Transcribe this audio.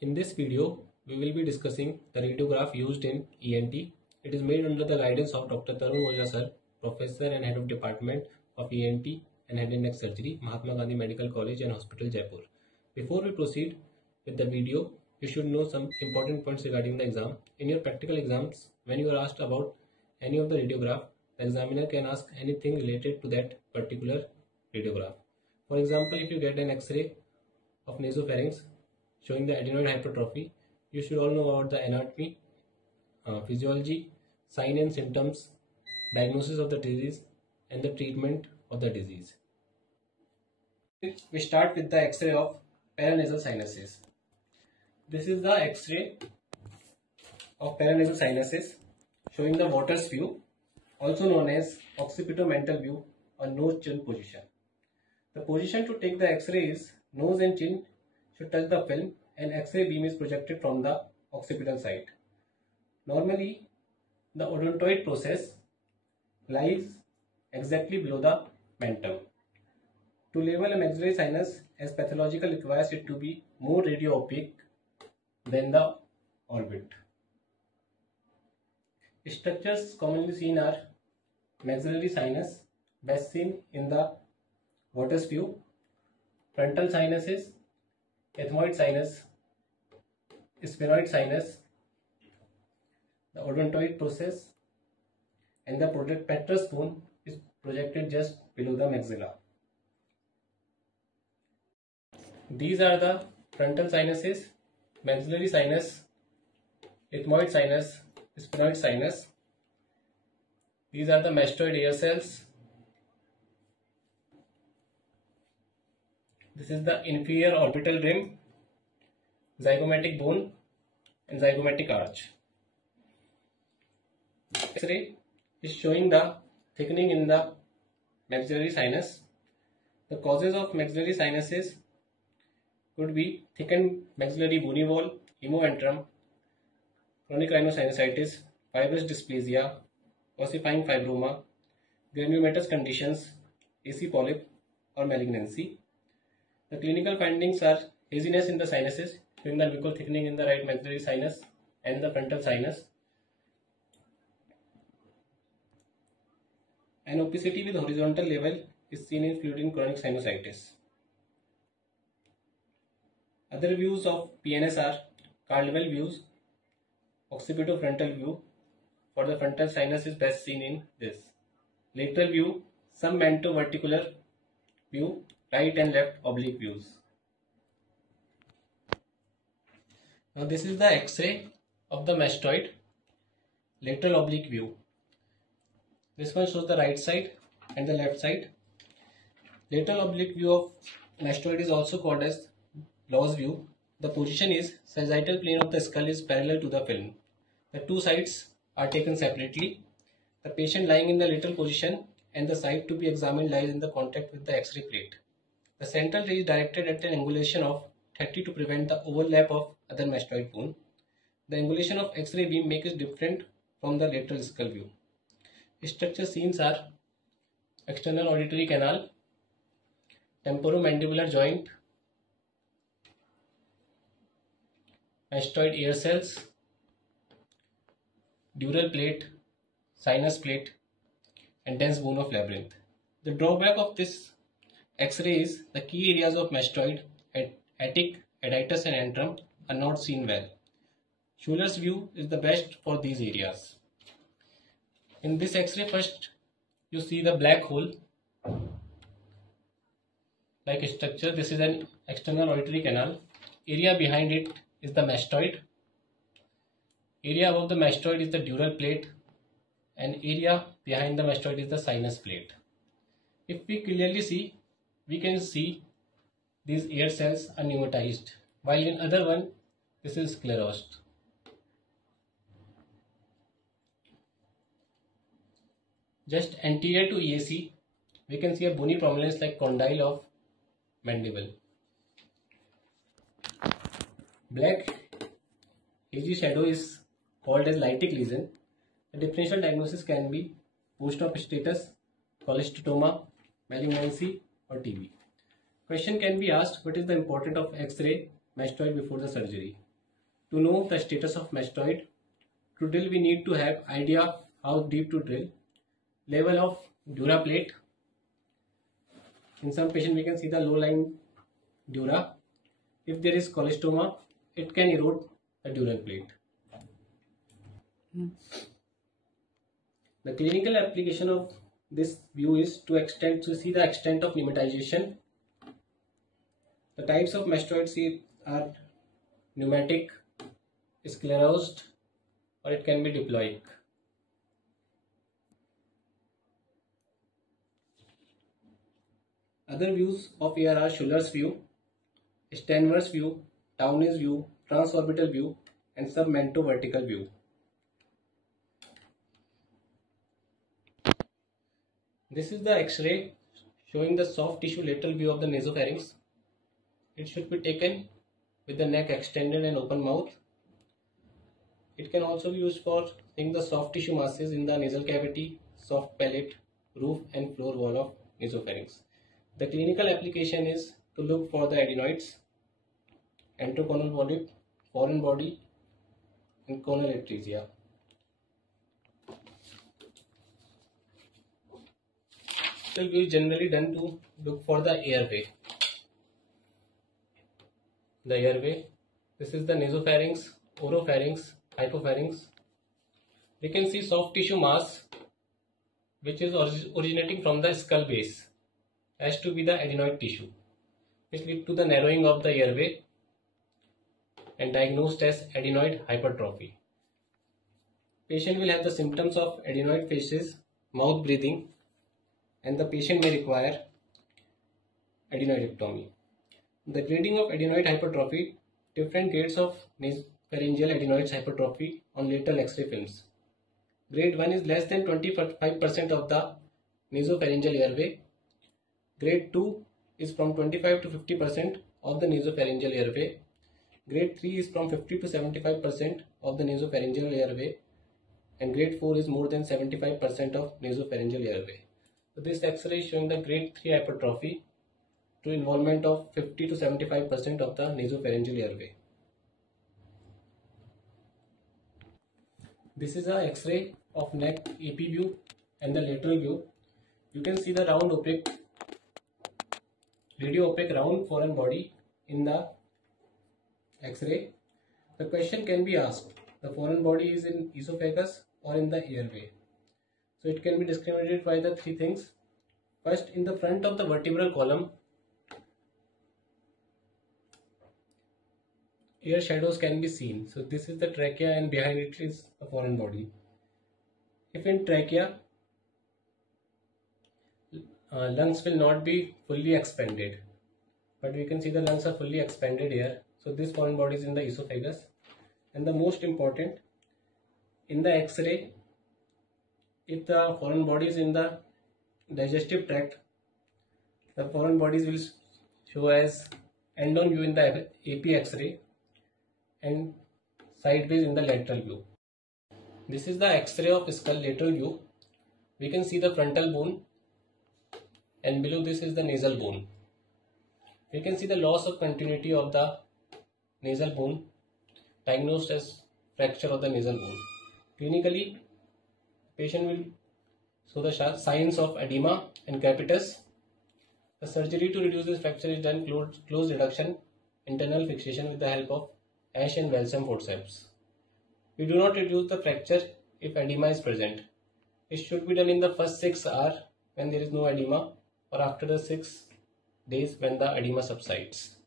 In this video, we will be discussing the radiograph used in ENT. It is made under the guidance of Dr. Tarun Ojha sir, Professor and Head of Department of ENT and Head and Neck Surgery, Mahatma Gandhi Medical College and Hospital, Jaipur. Before we proceed with the video, you should know some important points regarding the exam. In your practical exams, when you are asked about any of the radiograph, the examiner can ask anything related to that particular radiograph. For example, if you get an X-ray of nasopharynx showing the adenoid hypertrophy, you should all know about the anatomy, physiology, sign and symptoms, diagnosis of the disease, and the treatment of the disease. We start with the X-ray of paranasal sinuses. This is the X-ray of paranasal sinuses showing the Waters view, also known as occipitomental view or nose-chin position. The position to take the X-ray is nose and chin should touch the film and X-ray beam is projected from the occipital side. Normally, the odontoid process lies exactly below the mentum. To label a maxillary sinus as pathological requires it to be more radio-opaque than the orbit. Structures commonly seen are maxillary sinus, best seen in the Waters view, frontal sinuses, ethmoid sinus, sphenoid sinus, the odontoid process, and the petrous bone is projected just below the maxilla. These are the frontal sinuses, maxillary sinus, ethmoid sinus, sphenoid sinus. These are the mastoid air cells. This is the inferior orbital rim, zygomatic bone, and zygomatic arch. X-ray is showing the thickening in the maxillary sinus. The causes of maxillary sinuses could be thickened maxillary bony wall, hemoventrum, chronic rhinosinusitis, fibrous dysplasia, ossifying fibroma, granulomatous conditions, AC polyp, or malignancy. The clinical findings are haziness in the sinuses, showing the buccal thickening in the right maxillary sinus and the frontal sinus, and opacity with horizontal level is seen in fluid in chronic sinusitis. Other views of PNS are Caldwell views, occipitofrontal view. For the frontal sinus is best seen in this. Lateral view, some manto-verticular view, right and left oblique views. Now this is the X-ray of the mastoid, lateral oblique view. This one shows the right side and the left side. Lateral oblique view of mastoid is also called as Law's view. The position is sagittal plane of the skull is parallel to the film. The two sides are taken separately. The patient lying in the lateral position and the side to be examined lies in the contact with the X-ray plate. The central ray is directed at an angulation of 30 to prevent the overlap of other mastoid bone. The angulation of X-ray beam makes it different from the lateral skull view. Structure scenes are external auditory canal, temporomandibular joint, mastoid air cells, dural plate, sinus plate, and dense bone of labyrinth. The drawback of this X-ray is the key areas of mastoid, attic, adytus, and antrum are not seen well. Schuller's view is the best for these areas. In this X-ray, first you see the black hole like structure. This is an external auditory canal. Area behind it is the mastoid. Area above the mastoid is the dural plate, and area behind the mastoid is the sinus plate. If we clearly see, we can see these air cells are pneumatized, while in other one this is sclerosed. Just anterior to EAC, we can see a bony prominence like condyle of mandible. Black hazy shadow is called as lytic lesion. The differential diagnosis can be post-op status, cholesteatoma, malignancy, or TB. Question can be asked, what is the importance of X-ray mastoid before the surgery? To know the status of mastoid, to drill we need to have idea how deep to drill, level of dura plate. In some patient we can see the low lying dura. If there is cholestoma, it can erode the dural plate. The clinical application of this view is to see the extent of pneumatization. The types of mastoids are pneumatic, sclerosed, or it can be diploic. Other views of AR are Schuller's view, Stenver's view, Downey's view, transorbital view, and submanto-vertical view. This is the X-ray showing the soft tissue lateral view of the nasopharynx. It should be taken with the neck extended and open mouth. It can also be used for seeing the soft tissue masses in the nasal cavity, soft palate, roof and floor wall of nasopharynx. The clinical application is to look for the adenoids, enteroconal polyp, foreign body, and conal atresia. It is generally done to look for the airway. The airway. This is the nasopharynx, oropharynx, hypopharynx. We can see soft tissue mass which is originating from the skull base has to be the adenoid tissue, which lead to the narrowing of the airway and diagnosed as adenoid hypertrophy. Patient will have the symptoms of adenoid facies, mouth breathing, and the patient may require adenoidectomy. The grading of adenoid hypertrophy, different grades of pharyngeal adenoids hypertrophy on lateral X-ray films. Grade 1 is less than 25% of the nasopharyngeal airway. Grade 2 is from 25 to 50% of the nasopharyngeal airway. Grade 3 is from 50 to 75% of the nasopharyngeal airway. And grade 4 is more than 75% of nasopharyngeal airway. So this X-ray is showing the grade 3 hypertrophy to involvement of 50 to 75% of the nasopharyngeal airway. This is a X-ray of neck AP view and the lateral view. You can see the round opaque, radio opaque round foreign body in the X-ray. The question can be asked, the foreign body is in esophagus or in the airway. So it can be discriminated by the three things. First, in the front of the vertebral column, air shadows can be seen. So this is the trachea and behind it is the foreign body. If in trachea, lungs will not be fully expanded, but we can see the lungs are fully expanded here. So this foreign body is in the esophagus. And the most important, in the X-ray, if the foreign body is in the digestive tract, the foreign bodies will show as end on view in the AP X-ray and sideways in the lateral view. This is the X-ray of skull lateral view. We can see the frontal bone and below this is the nasal bone. We can see the loss of continuity of the nasal bone, diagnosed as fracture of the nasal bone. Clinically, patient will show the signs of edema and capitus. The surgery to reduce this fracture is done close reduction, internal fixation with the help of Ash and Balsam forceps. We do not reduce the fracture if edema is present. It should be done in the first 6 hours when there is no edema or after the 6 days when the edema subsides.